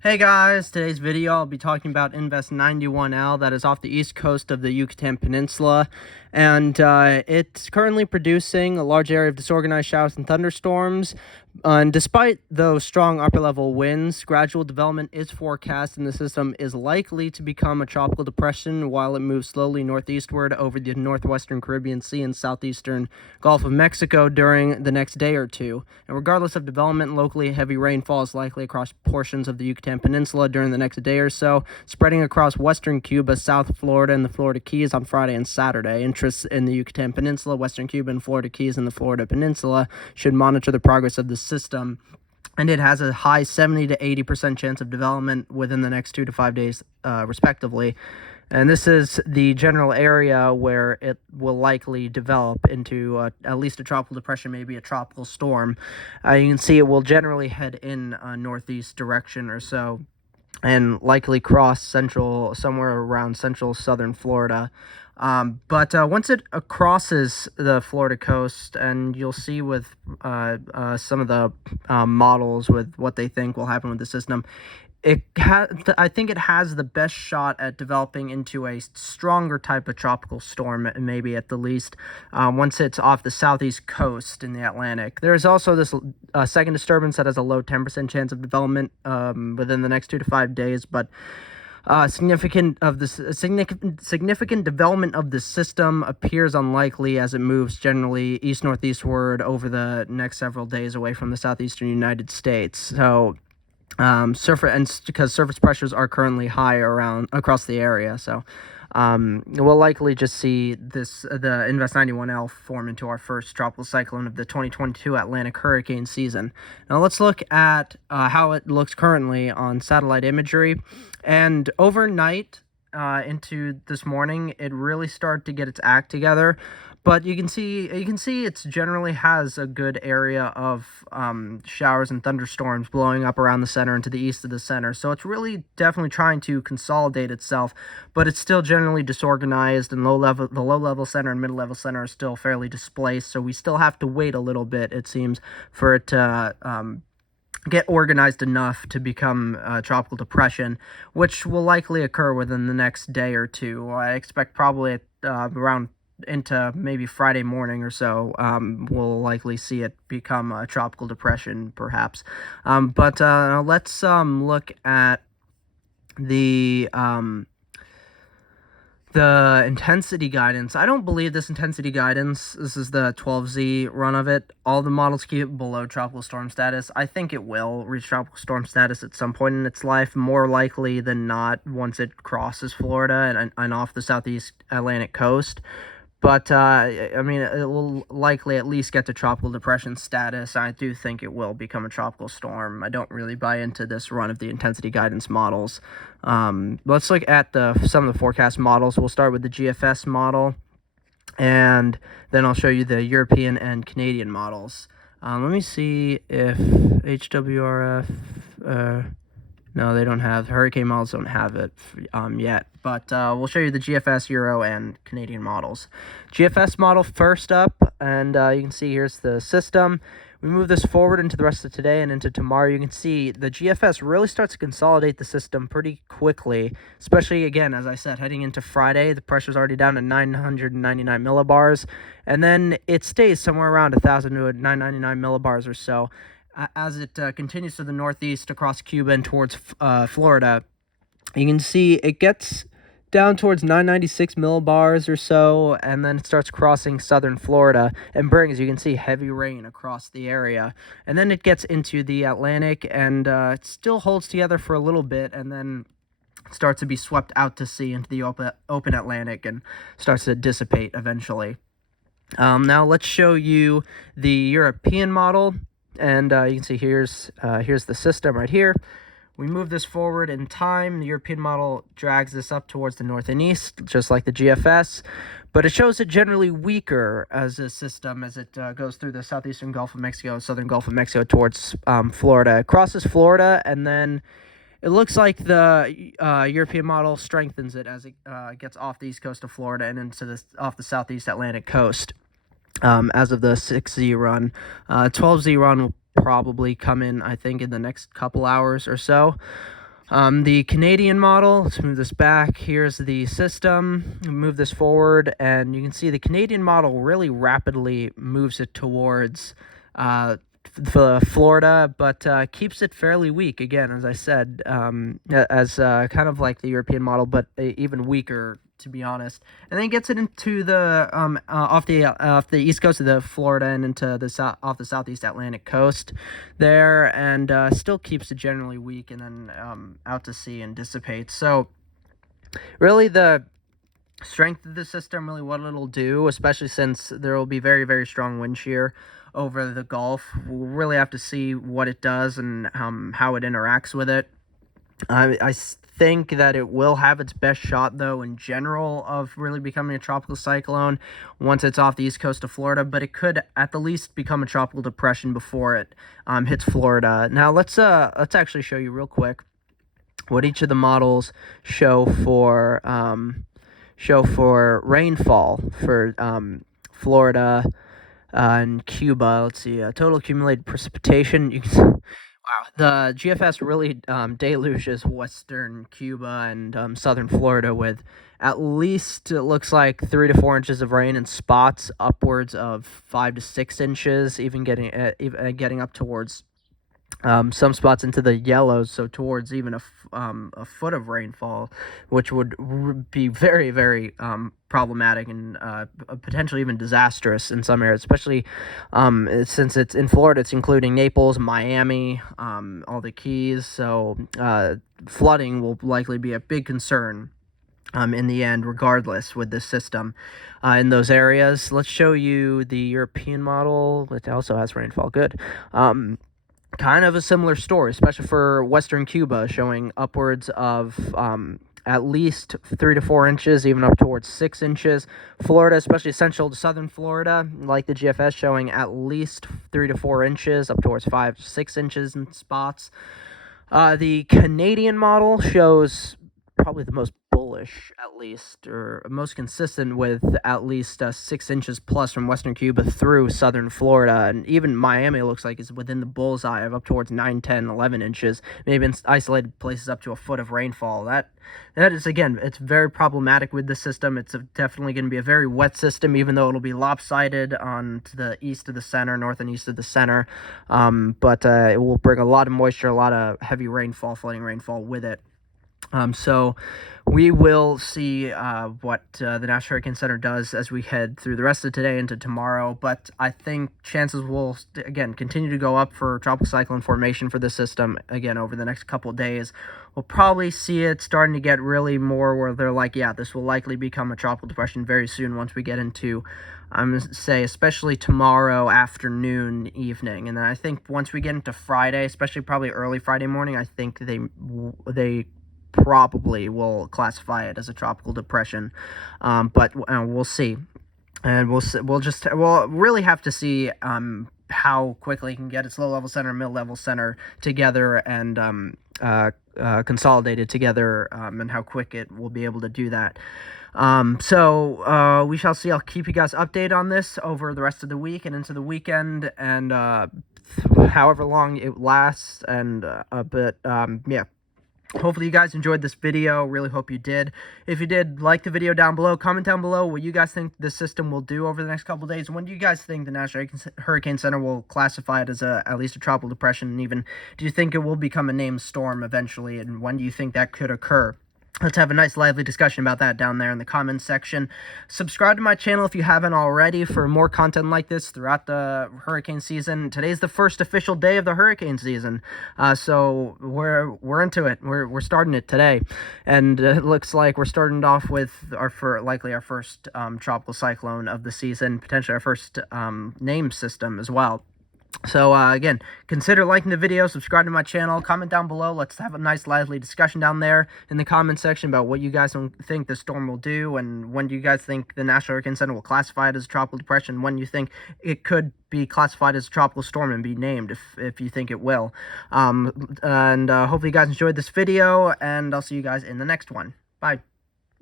Hey guys, today's video I'll be talking about Invest 91L that is off the east coast of the Yucatan Peninsula, and it's currently producing a large area of disorganized showers and thunderstorms. And despite those strong upper-level winds, gradual development is forecast, and the system is likely to become a tropical depression while it moves slowly northeastward over the northwestern Caribbean Sea and southeastern Gulf of Mexico during the next day or two. And regardless of development, locally heavy rainfall is likely across portions of the Yucatan Peninsula during the next day or so, spreading across western Cuba, South Florida, and the Florida Keys on Friday and Saturday. Interests in the Yucatan Peninsula, western Cuba, and Florida Keys and the Florida Peninsula should monitor the progress of the system, and it has a high 70 to 80% chance of development within the next 2 to 5 days, respectively. And this is the general area where it will likely develop into at least a tropical depression, maybe a tropical storm. You can see it will generally head in a northeast direction or so, and likely cross somewhere around central southern Florida. But once it crosses the Florida coast, and you'll see with some of the models with what they think will happen with the system, I think it has the best shot at developing into a stronger type of tropical storm, maybe at the least, once it's off the southeast coast in the Atlantic. There's also this second disturbance that has a low 10% chance of development within the next 2 to 5 days, but significant development of the system appears unlikely as it moves generally east-northeastward over the next several days away from the southeastern United States. So because surface pressures are currently high across the area, so we'll likely just see the Invest 91L form into our first tropical cyclone of the 2022 Atlantic hurricane season. Now let's look at how it looks currently on satellite imagery, and overnight into this morning, it really started to get its act together. But you can see it generally has a good area of showers and thunderstorms blowing up around the center and to the east of the center. So it's really definitely trying to consolidate itself, but it's still generally disorganized, and the low-level center and middle-level center are still fairly displaced. So we still have to wait a little bit, it seems, for it to get organized enough to become a tropical depression, which will likely occur within the next day or two. I expect probably around into maybe Friday morning or so, we'll likely see it become a tropical depression, perhaps. But let's look at the intensity guidance. I don't believe this intensity guidance. This is the 12Z run of it. All the models keep it below tropical storm status. I think it will reach tropical storm status at some point in its life, more likely than not once it crosses Florida and off the southeast Atlantic coast. But, I mean, it will likely at least get to tropical depression status. I do think it will become a tropical storm. I don't really buy into this run of the intensity guidance models. Let's look at some of the forecast models. We'll start with the GFS model, and then I'll show you the European and Canadian models. Let me see if HWRF... No, they don't have. Hurricane models don't have it yet, but we'll show you the GFS, Euro, and Canadian models. GFS model first up, and you can see here's the system. We move this forward into the rest of today and into tomorrow. You can see the GFS really starts to consolidate the system pretty quickly, especially, again, as I said, heading into Friday. The pressure's already down to 999 millibars, and then it stays somewhere around 1,000 to 999 millibars or so. As it continues to the northeast across Cuba and towards Florida, you can see it gets down towards 996 millibars or so, and then it starts crossing southern Florida and brings, you can see, heavy rain across the area. And then it gets into the Atlantic, and it still holds together for a little bit, and then starts to be swept out to sea into the open Atlantic and starts to dissipate eventually. Now let's show you the European model. And you can see here's the system right here. We move this forward in time. The European model drags this up towards the north and east, just like the GFS, but it shows it generally weaker as a system as it goes through the southeastern Gulf of Mexico, southern Gulf of Mexico towards Florida. It crosses Florida, and then it looks like the European model strengthens it as it gets off the east coast of Florida and into off the southeast Atlantic coast. As of the 6Z run. 12Z run will probably come in, I think, in the next couple hours or so. The Canadian model, let's move this back. Here's the system. Move this forward, and you can see the Canadian model really rapidly moves it towards Florida, but keeps it fairly weak. Again, as I said, as kind of like the European model, but even weaker, to be honest. And then gets it into the off the east coast of the Florida and into the off the southeast Atlantic coast there, and still keeps it generally weak, and then out to sea and dissipates. So really the strength of the system, really what it'll do, especially since there will be very, very strong wind shear over the Gulf. We'll really have to see what it does and how it interacts with it. I think that it will have its best shot, though, in general, of really becoming a tropical cyclone once it's off the east coast of Florida, but it could at the least become a tropical depression before it hits Florida. Now, let's actually show you real quick what each of the models show for rainfall for Florida and Cuba. Let's see, total accumulated precipitation. You can wow, the GFS really deluges western Cuba and southern Florida with at least, it looks like, 3 to 4 inches of rain in spots, upwards of 5 to 6 inches, even getting up towards some spots into the yellows, so towards even a foot of rainfall, which would be very, very problematic and potentially even disastrous in some areas, especially since it's in Florida. It's including Naples, Miami, all the Keys, so flooding will likely be a big concern in the end, regardless, with this system in those areas. Let's show you the European model, which also has rainfall. Good. Kind of a similar story, especially for western Cuba, showing upwards of at least 3 to 4 inches, even up towards 6 inches. Florida, especially central to southern Florida, like the GFS, showing at least 3 to 4 inches, up towards 5 to 6 inches in spots. The Canadian model shows probably the most bullish, at least, or most consistent, with at least 6 inches plus from western Cuba through southern Florida, and even Miami looks like is within the bullseye of up towards 9, 10, 11 inches, maybe in isolated places up to a foot of rainfall. That is, again, it's very problematic with the system. It's definitely going to be a very wet system, even though it'll be lopsided on to the east of the center, north and east of the center, but it will bring a lot of moisture, a lot of heavy rainfall, flooding rainfall with it. So we will see what the National Hurricane Center does as we head through the rest of today into tomorrow. But I think chances will, again, continue to go up for tropical cyclone formation for the system, again, over the next couple of days. We'll probably see it starting to get really more where they're like, yeah, this will likely become a tropical depression very soon once we get into, I'm going to say, especially tomorrow afternoon, evening. And then I think once we get into Friday, especially probably early Friday morning, I think they probably will classify it as a tropical depression, but we'll see, and we'll really have to see how quickly it can get its low-level center and middle-level center together and consolidated together, and how quick it will be able to do that. So we shall see. I'll keep you guys updated on this over the rest of the week and into the weekend, and however long it lasts, and yeah. Hopefully you guys enjoyed this video. Really hope you did. If you did, like the video down below. Comment down below what you guys think this system will do over the next couple of days. When do you guys think the National Hurricane Center will classify it as at least a tropical depression? And even, do you think it will become a named storm eventually? And when do you think that could occur? Let's have a nice lively discussion about that down there in the comments section. Subscribe to my channel if you haven't already for more content like this throughout the hurricane season. Today's the first official day of the hurricane season, so we're into it. We're starting it today, and it looks like we're starting off with likely our first tropical cyclone of the season, potentially our first named system as well. So, again, consider liking the video, subscribe to my channel, comment down below. Let's have a nice, lively discussion down there in the comment section about what you guys think the storm will do, and when do you guys think the National Hurricane Center will classify it as a tropical depression, when you think it could be classified as a tropical storm and be named, if you think it will. And hopefully you guys enjoyed this video, and I'll see you guys in the next one. Bye.